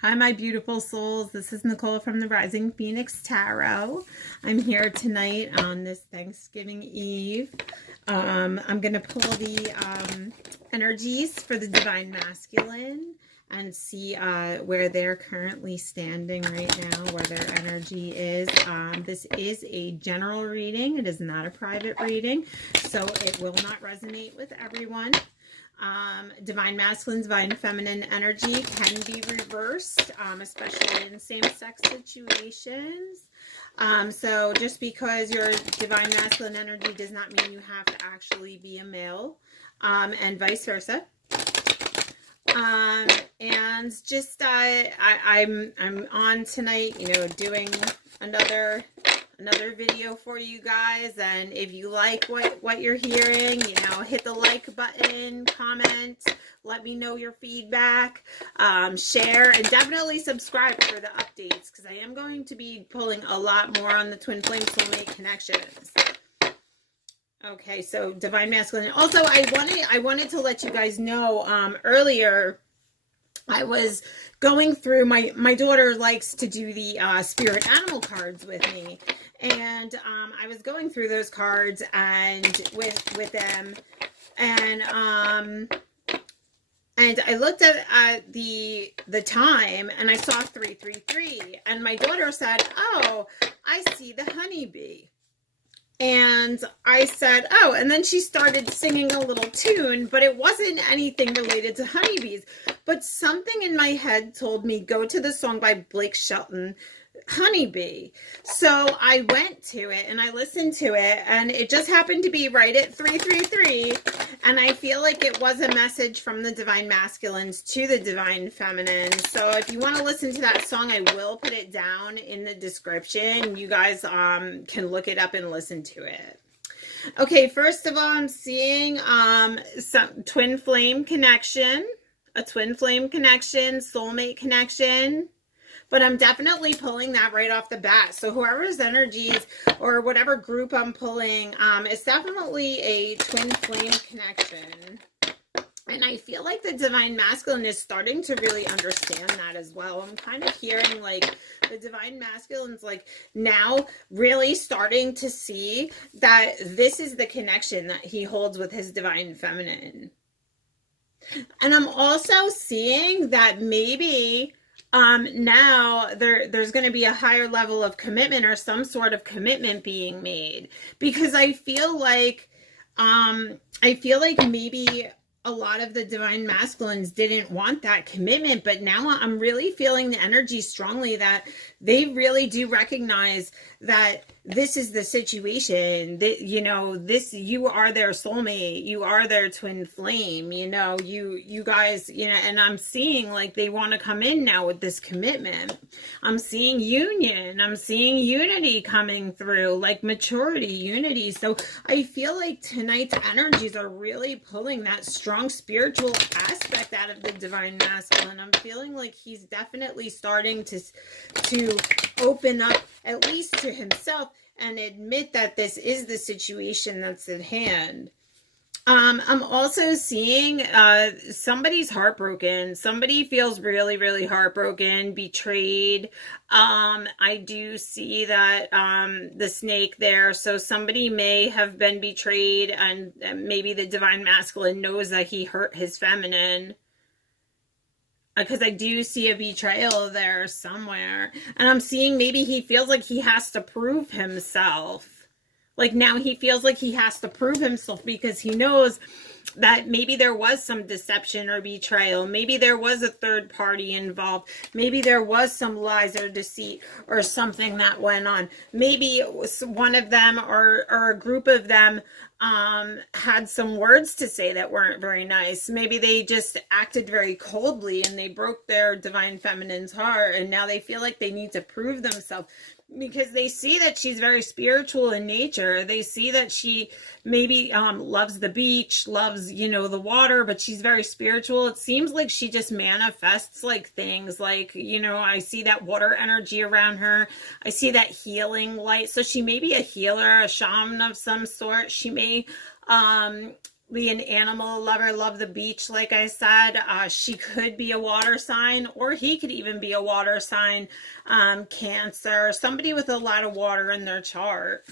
Hi, my beautiful souls. This is Nicole from the Rising Phoenix Tarot. I'm here tonight on this Thanksgiving Eve. I'm going to pull the energies for the Divine Masculine and see where they're currently standing right now, where their energy is. This is a general reading. It is not a private reading, so it will not resonate with everyone. Divine masculine, divine feminine energy can be reversed, especially in same-sex situations. So just because you're divine masculine energy does not mean you have to actually be a male, and vice versa. And just I'm on tonight, doing another video for you guys, and if you like what you're hearing, hit the like button, comment, let me know your feedback, share, and definitely subscribe for the updates, because I am going to be pulling a lot more on the twin flame soulmate connections. Okay, so divine masculine. Also, I wanted to let you guys know, earlier I was going through, my daughter likes to do the spirit animal cards with me, and I was going through those cards and with them, and I looked at the time, and I saw 333, and my daughter said, "Oh, I see the honeybee." And I said, "Oh," and then she started singing a little tune, but it wasn't anything related to honeybees. But something in my head told me, go to the song by Blake Shelton, Honeybee. So I went to it and I listened to it, and it just happened to be right at 333. And I feel like it was a message from the divine masculines to the divine feminine. So if you want to listen to that song, I will put it down in the description. You guys can look it up and listen to it. Okay, first of all, I'm seeing some twin flame connection, a twin flame connection, soulmate connection. But I'm definitely pulling that right off the bat. So whoever's energies or whatever group I'm pulling, it's definitely a twin flame connection. And I feel like the divine masculine is starting to really understand that as well. I'm kind of hearing like the divine masculine's like now really starting to see that this is the connection that he holds with his divine feminine. And I'm also seeing that maybe now there's going to be a higher level of commitment or some sort of commitment being made, because I feel like maybe a lot of the divine masculines didn't want that commitment, but now I'm really feeling the energy strongly that they really do recognize that this is the situation, that you are their soulmate, you are their twin flame, you guys, and I'm seeing like they want to come in now with this commitment. I'm seeing union, I'm seeing unity coming through, like maturity, unity. So I feel like tonight's energies are really pulling that strong spiritual aspect out of the divine masculine. I'm feeling like he's definitely starting to open up, at least to himself, and admit that this is the situation that's at hand. I'm also seeing somebody's heartbroken. Somebody feels really, really heartbroken, betrayed. I do see that the snake there. So somebody may have been betrayed, and maybe the divine masculine knows that he hurt his feminine. Because I do see a betrayal there somewhere. And I'm seeing maybe he feels like he has to prove himself. Like now he feels like he has to prove himself because he knows that maybe there was some deception or betrayal. Maybe there was a third party involved. Maybe there was some lies or deceit or something that went on. Maybe it was one of them or a group of them had some words to say that weren't very nice. Maybe they just acted very coldly and they broke their divine feminine's heart, and now they feel like they need to prove themselves because they see that she's very spiritual in nature. They see that she maybe loves the beach, loves, the water, but she's very spiritual. It seems like she just manifests like things like, I see that water energy around her. I see that healing light. So she may be a healer, a shaman of some sort. She may be an animal lover, love the beach, like I said. She could be a water sign, or he could even be a water sign, Cancer, somebody with a lot of water in their chart.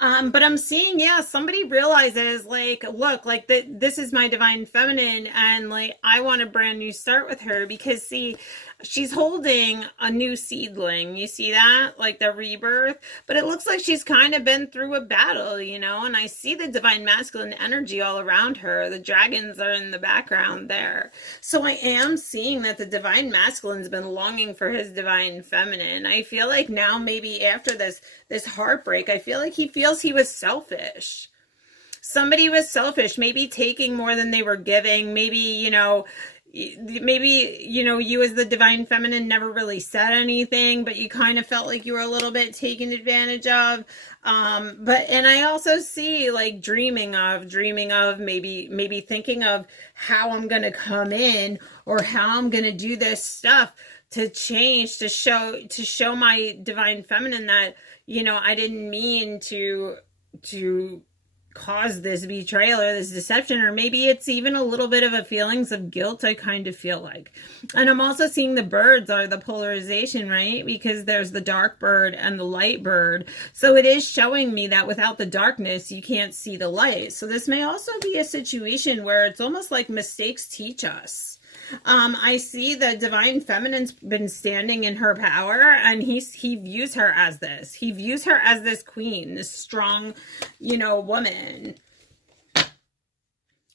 But I'm seeing, yeah, somebody realizes, like, look, like, this is my divine feminine, and, like, I want a brand new start with her, because, see, she's holding a new seedling. You see that? Like, the rebirth. But it looks like she's kind of been through a battle, you know? And I see the divine masculine energy all around her. The dragons are in the background there. So I am seeing that the divine masculine's been longing for his divine feminine. I feel like now, maybe after this heartbreak, I feel like he feels he was selfish. Somebody was selfish, maybe taking more than they were giving. Maybe, you know, you as the divine feminine never really said anything, but you kind of felt like you were a little bit taken advantage of. And I also see, like, dreaming of maybe thinking of how I'm going to come in, or how I'm going to do this stuff to change, to show my divine feminine that, you know, I didn't mean to cause this betrayal or this deception. Or maybe it's even a little bit of a feelings of guilt, I kind of feel like. And I'm also seeing the birds are the polarization, right? Because there's the dark bird and the light bird. So it is showing me that without the darkness, you can't see the light. So this may also be a situation where it's almost like mistakes teach us. I see the divine feminine's been standing in her power, and he views her as this. He views her as this queen, this strong, you know, woman.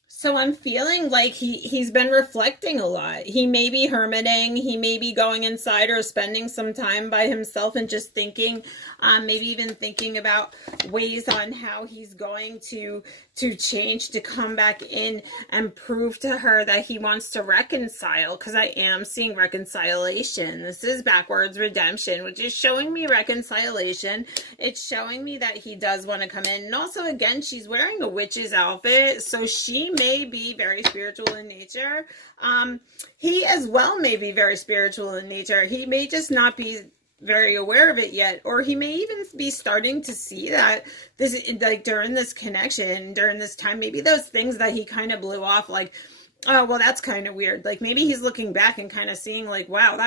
So I'm feeling like he's been reflecting a lot. He may be hermiting. He may be going inside or spending some time by himself and just thinking, maybe even thinking about ways on how he's going to change, to come back in and prove to her that he wants to reconcile, because I am seeing reconciliation. This is backwards redemption, which is showing me reconciliation. It's showing me that he does want to come in. And also, again, she's wearing a witch's outfit, so she may be very spiritual in nature. He as well may be very spiritual in nature. He may just not be very aware of it yet, or he may even be starting to see that this, like, during this connection, during this time, maybe those things that he kind of blew off, like, oh, well, that's kind of weird. Like, maybe he's looking back and kind of seeing, like, wow,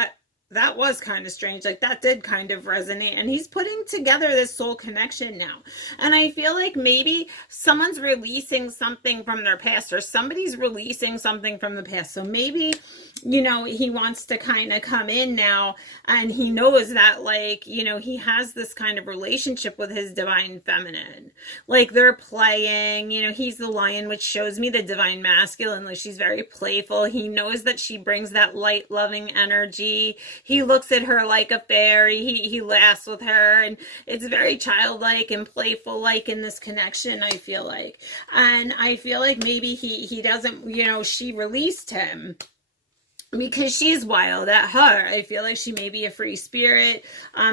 that was kind of strange. Like, that did kind of resonate. And he's putting together this soul connection now. And I feel like maybe someone's releasing something from their past, or somebody's releasing something from the past. So maybe, you know, he wants to kind of come in now, and he knows that, like, you know, he has this kind of relationship with his divine feminine. Like, they're playing, you know, he's the lion, which shows me the divine masculine. Like, she's very playful. He knows that she brings that light, loving energy. He looks at her like a fairy. He laughs with her, and it's very childlike and playful, like, in this connection, I feel like. And I feel like maybe he doesn't, you know, she released him because she's wild at heart. I feel like she may be a free spirit.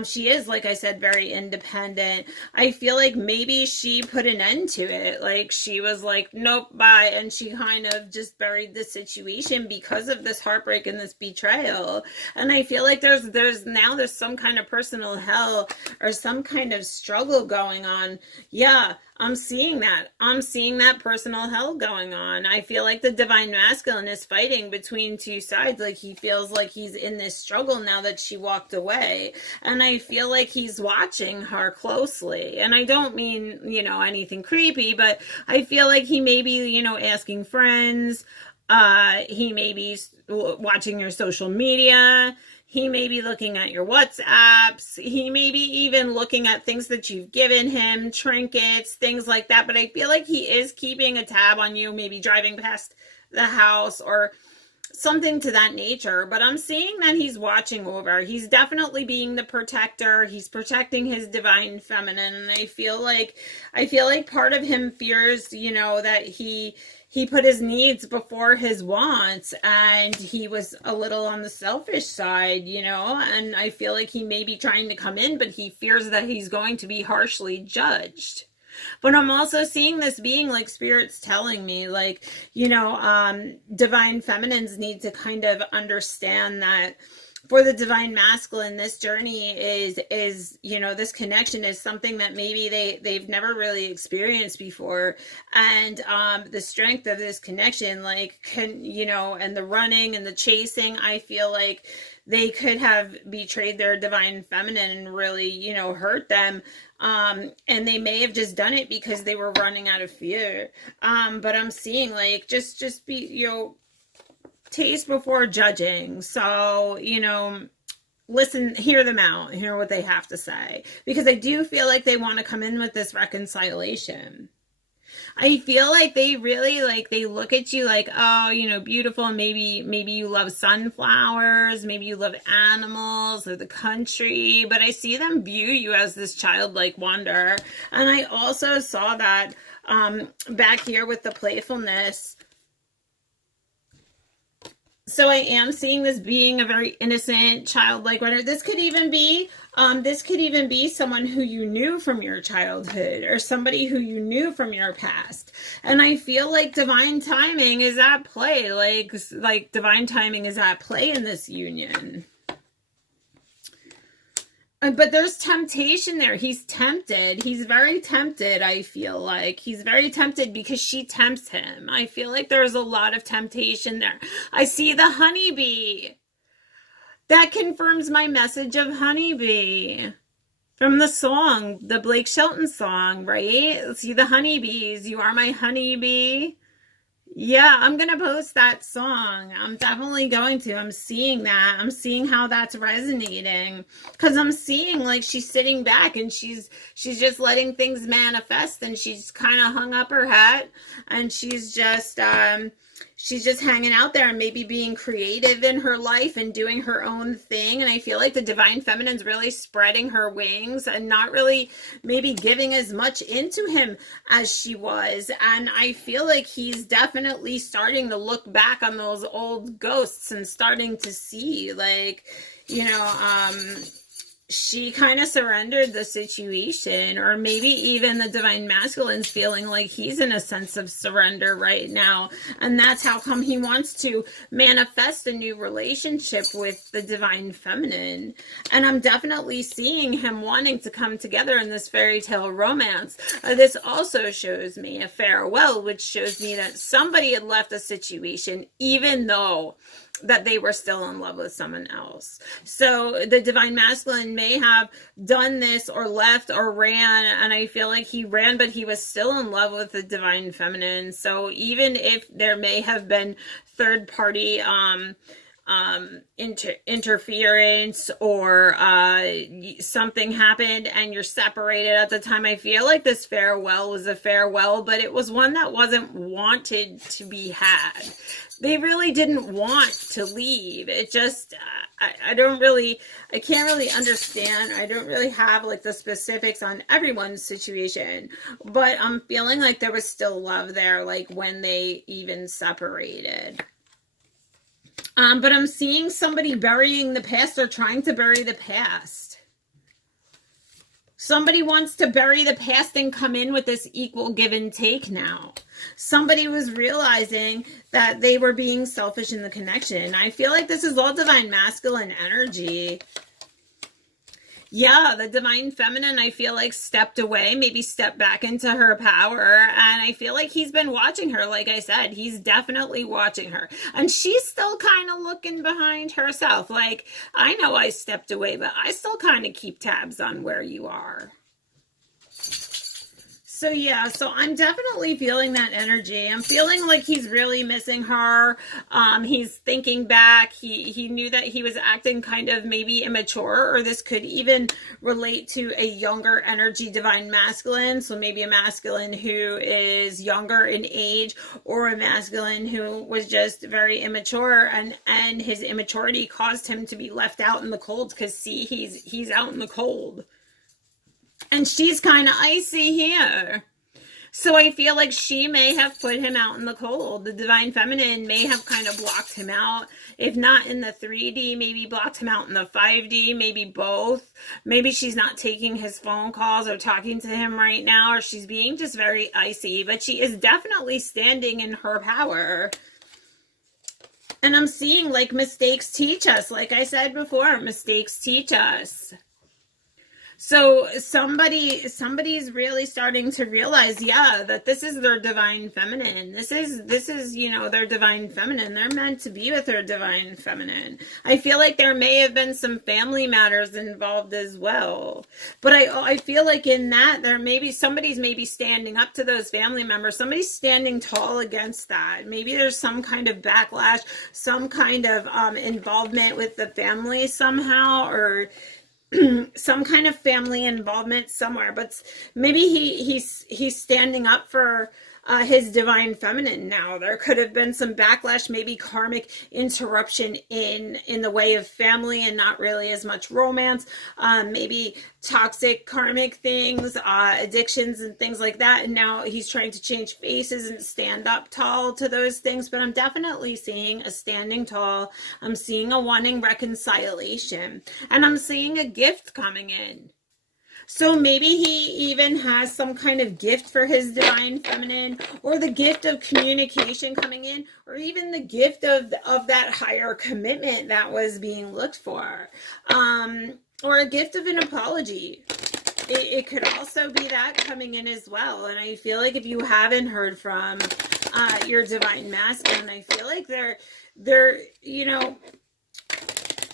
She is, like I said, very independent. I feel like maybe she put an end to it. Like, she was like, nope, bye. And she kind of just buried the situation because of this heartbreak and this betrayal. And I feel like there's some kind of personal hell or some kind of struggle going on. Yeah. I'm seeing that. I'm seeing that personal hell going on. I feel like the divine masculine is fighting between two sides. Like, he feels like he's in this struggle now that she walked away. And I feel like he's watching her closely. And I don't mean, you know, anything creepy, but I feel like he may be, you know, asking friends. He may be watching your social media. He may be looking at your WhatsApps. He may be even looking at things that you've given him, trinkets, things like that. But I feel like he is keeping a tab on you, maybe driving past the house or something to that nature. But I'm seeing that he's watching over. He's definitely being the protector. He's protecting his divine feminine. And I feel like part of him fears, you know, that he put his needs before his wants, and he was a little on the selfish side, you know, and I feel like he may be trying to come in, but he fears that he's going to be harshly judged. But I'm also seeing this being, like, spirits telling me, like, you know, divine feminines need to kind of understand that for the divine masculine, this journey is, you know, this connection is something that maybe they've never really experienced before. And the strength of this connection, like, you know, and the running and the chasing, I feel like they could have betrayed their divine feminine and really, you know, hurt them. And they may have just done it because they were running out of fear. But I'm seeing, like, just be, you know, taste before judging. So, you know, listen, hear them out, hear what they have to say, because I do feel like they want to come in with this reconciliation. I feel like they really, like, they look at you like, oh, you know, beautiful. Maybe you love sunflowers. Maybe you love animals or the country. But I see them view you as this childlike wonder. And I also saw that back here with the playfulness. So I am seeing this being a very innocent, childlike wonder. This could even be someone who you knew from your childhood, or somebody who you knew from your past. And I feel like divine timing is at play. Like divine timing is at play in this union. But there's temptation there. He's tempted. He's very tempted, I feel like. He's very tempted because she tempts him. I feel like there's a lot of temptation there. I see the honeybee. That confirms my message of Honeybee from the song, the Blake Shelton song, right? See the honeybees. You are my honeybee. Yeah, I'm going to post that song. I'm definitely going to. I'm seeing that. I'm seeing how that's resonating, because I'm seeing, like, she's sitting back and she's just letting things manifest, and she's kind of hung up her hat, and she's just hanging out there and maybe being creative in her life and doing her own thing. And I feel like the divine feminine's really spreading her wings and not really maybe giving as much into him as she was. And I feel like he's definitely starting to look back on those old ghosts and starting to see, like, you know, she kind of surrendered the situation, or maybe even the divine masculine's feeling like he's in a sense of surrender right now. And that's how come he wants to manifest a new relationship with the divine feminine. And I'm definitely seeing him wanting to come together in this fairy tale romance. This also shows me a farewell, which shows me that somebody had left a situation, even though that they were still in love with someone else. So the divine masculine may have done this or left or ran, and I feel like he ran, but he was still in love with the divine feminine. So even if there may have been third party interference, or something happened and you're separated at the time, I feel like this farewell was a farewell, but it was one that wasn't wanted to be had. They really didn't want to leave. It just, I can't really understand. I don't really have, like, the specifics on everyone's situation, but I'm feeling like there was still love there, like, when they even separated. But I'm seeing somebody burying the past, or trying to bury the past. Somebody wants to bury the past and come in with this equal give and take now. Somebody was realizing that they were being selfish in the connection. I feel like this is all divine masculine energy. Yeah, the divine feminine, I feel like, stepped away, maybe stepped back into her power. And I feel like he's been watching her. Like I said, he's definitely watching her. And she's still kind of looking behind herself. Like, I know I stepped away, but I still kind of keep tabs on where you are. So yeah, so I'm definitely feeling that energy. I'm feeling like he's really missing her. He's thinking back. He knew that he was acting kind of maybe immature, or this could even relate to a younger energy divine masculine. So maybe a masculine who is younger in age, or a masculine who was just very immature, and his immaturity caused him to be left out in the cold, because see, he's out in the cold. And she's kind of icy here. So I feel like she may have put him out in the cold. The divine feminine may have kind of blocked him out. If not in the 3D, maybe blocked him out in the 5D, maybe both. Maybe she's not taking his phone calls or talking to him right now, or she's being just very icy. But she is definitely standing in her power. And I'm seeing like mistakes teach us. Like I said before, mistakes teach us. So somebody's really starting to realize, yeah, that this is their divine feminine. This is, you know, their divine feminine. They're meant to be with their divine feminine. I feel like there may have been some family matters involved as well. But I feel like in that there somebody's maybe standing up to those family members. Somebody's standing tall against that. Maybe there's some kind of backlash, some kind of involvement with the family somehow, or some kind of family involvement somewhere, but maybe he's standing up for his divine feminine now. There could have been some backlash, maybe karmic interruption in the way of family and not really as much romance, maybe toxic karmic things, addictions and things like that. And now he's trying to change faces and stand up tall to those things. But I'm definitely seeing a standing tall. I'm seeing a wanting reconciliation, and I'm seeing a gift coming in. So maybe he even has some kind of gift for his divine feminine, or the gift of communication coming in, or even the gift of that higher commitment that was being looked for, or a gift of an apology. It could also be that coming in as well. And I feel like if you haven't heard from your divine masculine, I feel like they're you know,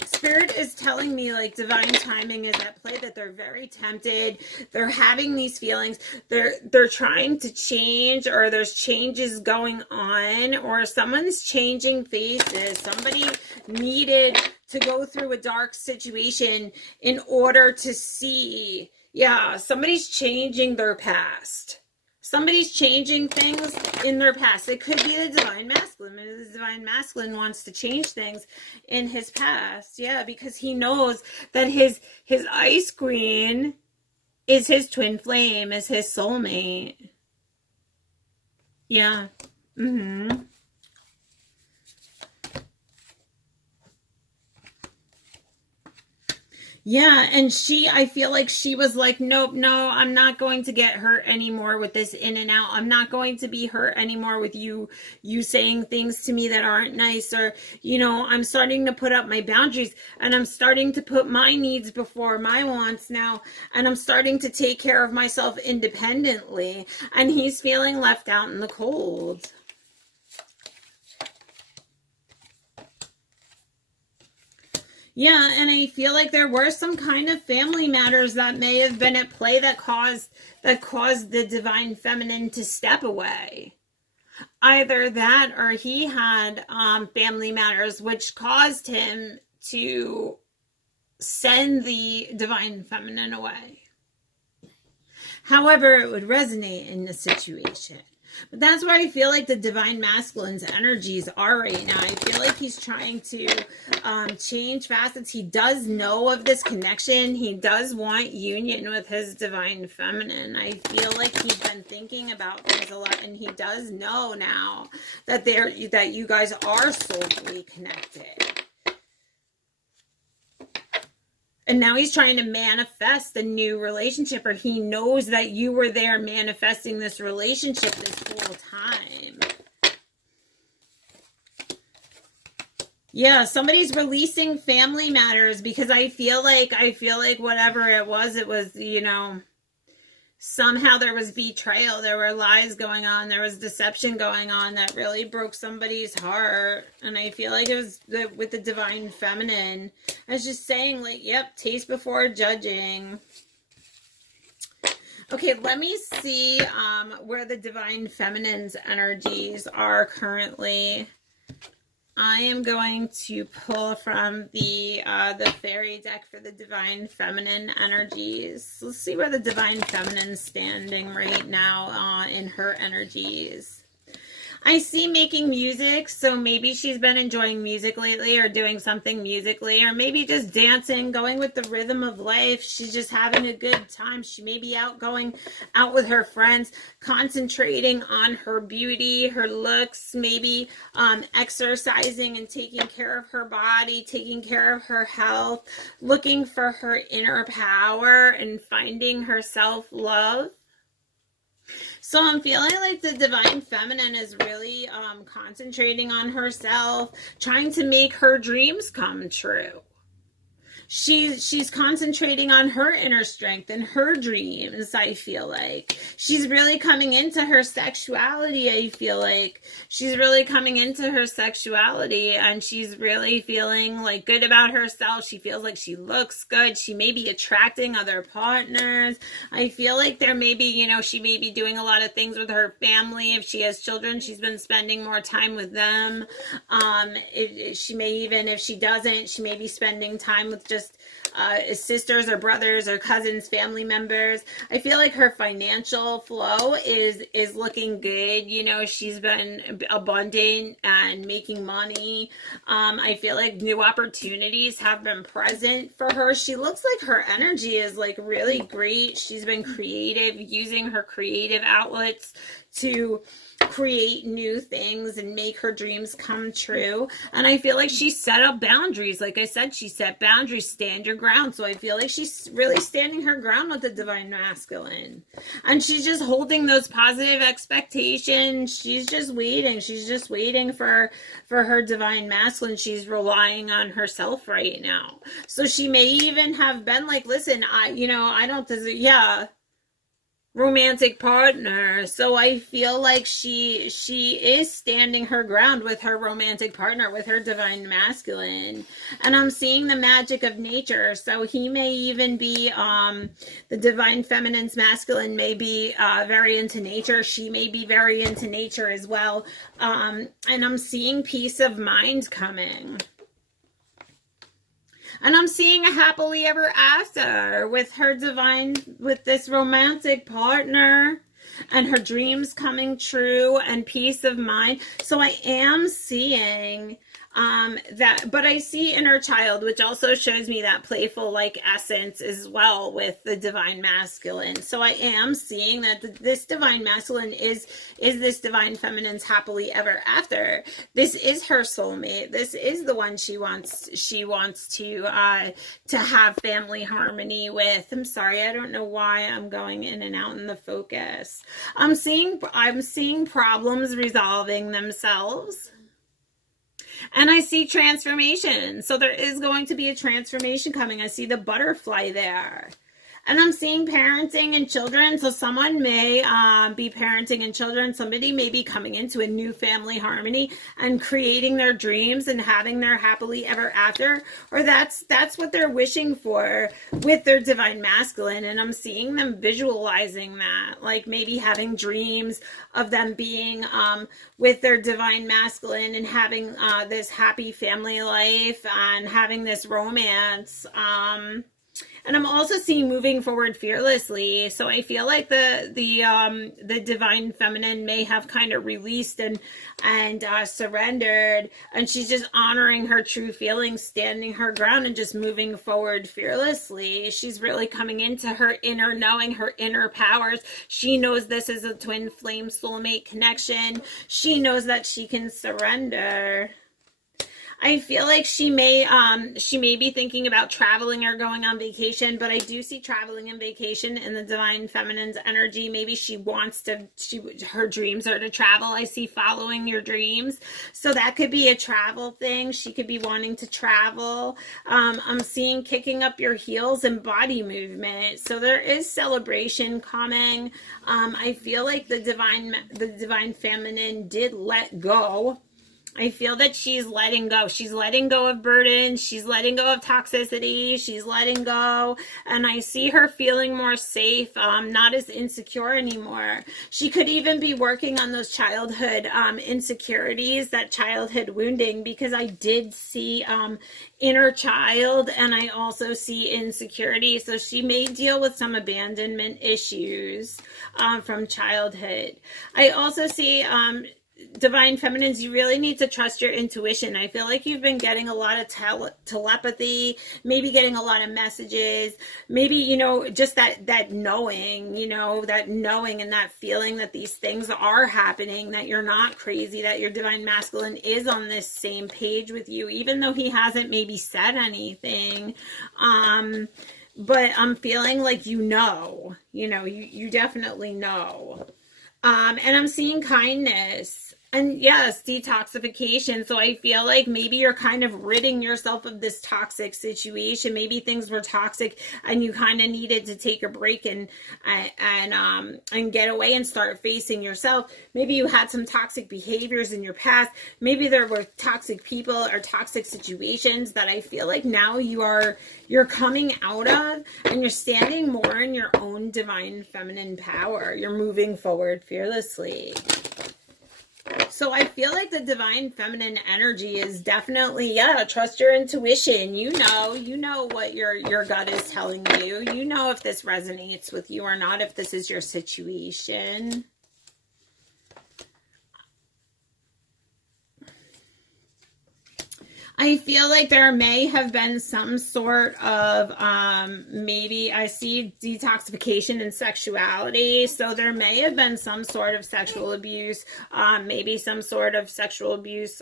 Spirit is telling me like divine timing is at play, that they're very tempted. They're having these feelings. They're trying to change, or there's changes going on, or someone's changing faces. Somebody needed to go through a dark situation in order to see. Yeah, somebody's changing their past. Somebody's changing things in their past. It could be the divine masculine. Maybe the divine masculine wants to change things in his past. Yeah, because he knows that his ice queen is his twin flame, is his soulmate. Yeah. Mm-hmm. Yeah, and I feel like she was like, nope, no, I'm not going to get hurt anymore with this in and out. I'm not going to be hurt anymore with you saying things to me that aren't nice, or, you know, I'm starting to put up my boundaries, and I'm starting to put my needs before my wants now, and I'm starting to take care of myself independently, and he's feeling left out in the cold. Yeah, and I feel like there were some kind of family matters that may have been at play that caused the divine feminine to step away. Either that, or he had family matters which caused him to send the divine feminine away. However it would resonate in the situation. But that's where I feel like the divine masculine's energies are right now. I feel like he's trying to change facets. He does know of this connection. He does want union with his divine feminine. I feel like he's been thinking about things a lot, and he does know now that you guys are soulfully connected. And now he's trying to manifest a new relationship, or he knows that you were there manifesting this relationship this whole time. Yeah, somebody's releasing family matters, because I feel like whatever it was, you know, somehow there was betrayal, there were lies going on, there was deception going on that really broke somebody's heart. And I feel like it was with the divine feminine. I was just saying, like, yep, taste before judging. Okay, let me see where the divine feminine's energies are currently. I am going to pull from the fairy deck for the divine feminine energies. Let's see where the divine feminine's standing right now in her energies. I see making music, so maybe she's been enjoying music lately, or doing something musically, or maybe just dancing, going with the rhythm of life. She's just having a good time. She may be going out with her friends, concentrating on her beauty, her looks, maybe exercising and taking care of her body, taking care of her health, looking for her inner power and finding her self-love. So I'm feeling like the divine feminine is really concentrating on herself, trying to make her dreams come true. She's concentrating on her inner strength and her dreams. I feel like she's really coming into her sexuality. I feel like she's really coming into her sexuality, and she's really feeling like good about herself. She feels like she looks good. She may be attracting other partners. I feel like there may be, you know, she may be doing a lot of things with her family. If she has children, she's been spending more time with them. She may even, if she doesn't, she may be spending time with just sisters or brothers or cousins, family members. I feel like her financial flow is looking good. You know, she's been abundant and making money. I feel like new opportunities have been present for her. She looks like her energy is like really great. She's been creative, using her creative outlets to create new things and make her dreams come true. And I feel like she set up boundaries. Like I said, she set boundaries, stand your ground. So I feel like she's really standing her ground with the divine masculine. And she's just holding those positive expectations. She's just waiting. She's just waiting for her divine masculine. She's relying on herself right now. So she may even have been like, listen, I don't deserve, romantic partner. So I feel like she is standing her ground with her romantic partner, with her divine masculine. And I'm seeing the magic of nature. So he may even be the divine feminine's masculine may be very into nature. She may be very into nature as well. And I'm seeing peace of mind coming. And I'm seeing a happily ever after with her divine, with this romantic partner, and her dreams coming true and peace of mind. So I am seeing that, but I see inner child, which also shows me that playful like essence as well with the divine masculine. So I am seeing that this divine masculine is this divine feminine's happily ever after. This is her soulmate. This is the one she wants to have family harmony with. I'm sorry, I don't know why I'm going in and out in the focus. I'm seeing problems resolving themselves. And I see transformation. So there is going to be a transformation coming. I see the butterfly there. And I'm seeing parenting and children. So someone may be parenting and children. Somebody may be coming into a new family harmony and creating their dreams and having their happily ever after. Or that's what they're wishing for with their divine masculine. And I'm seeing them visualizing that. Like maybe having dreams of them being with their divine masculine and having this happy family life and having this romance. And I'm also seeing moving forward fearlessly. So I feel like the divine feminine may have kind of released and surrendered, and she's just honoring her true feelings, standing her ground, and just moving forward fearlessly. She's really coming into her inner knowing, her inner powers. She knows this is a twin flame soulmate connection. She knows that she can surrender. I feel like she may be thinking about traveling or going on vacation, but I do see traveling and vacation in the divine feminine's energy. Maybe her dreams are to travel. I see following your dreams. So that could be a travel thing. She could be wanting to travel. I'm seeing kicking up your heels and body movement. So there is celebration coming. I feel like the divine feminine did let go. I feel that she's letting go. She's letting go of burdens. She's letting go of toxicity. She's letting go. And I see her feeling more safe, not as insecure anymore. She could even be working on those childhood insecurities, that childhood wounding, because I did see inner child, and I also see insecurity. So she may deal with some abandonment issues from childhood. I also see divine feminines, you really need to trust your intuition. I feel like you've been getting a lot of telepathy, maybe getting a lot of messages, maybe, just that knowing, that knowing and that feeling that these things are happening, that you're not crazy, that your divine masculine is on this same page with you, even though he hasn't maybe said anything. But I'm feeling like you definitely know. And I'm seeing kindness. And yes, detoxification. So I feel like maybe you're kind of ridding yourself of this toxic situation. Maybe things were toxic and you kind of needed to take a break and get away and start facing yourself. Maybe you had some toxic behaviors in your past. Maybe there were toxic people or toxic situations that I feel like now you're coming out of, and you're standing more in your own divine feminine power. You're moving forward fearlessly. So I feel like the divine feminine energy is definitely, yeah, trust your intuition. You know what your gut is telling you. You know if this resonates with you or not, if this is your situation. I feel like there may have been some sort of, maybe I see detoxification and sexuality. So there may have been some sort of sexual abuse, maybe some sort of sexual abuse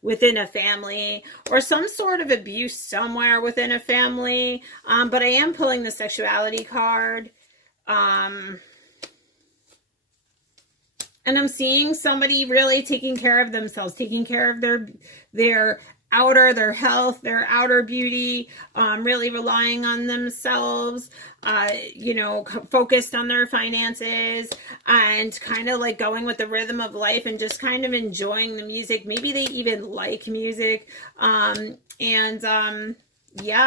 within a family, or some sort of abuse somewhere within a family. But I am pulling the sexuality card. And I'm seeing somebody really taking care of themselves, taking care of their outer, their health, their outer beauty, really relying on themselves, focused on their finances, and kind of like going with the rhythm of life and just kind of enjoying the music. Maybe they even like music. Yeah,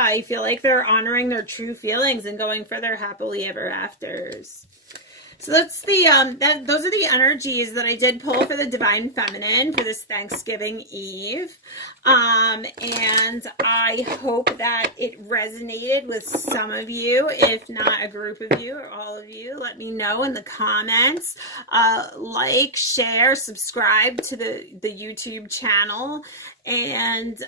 I feel like they're honoring their true feelings and going for their happily ever afters. So that's the those are the energies that I did pull for the divine feminine for this Thanksgiving Eve. And I hope that it resonated with some of you, if not a group of you or all of you. Let me know in the comments. Like, share, subscribe to the YouTube channel. And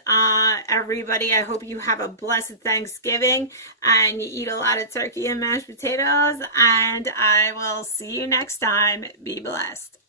everybody, I hope you have a blessed Thanksgiving and you eat a lot of turkey and mashed potatoes. And I will see you next time. Be blessed.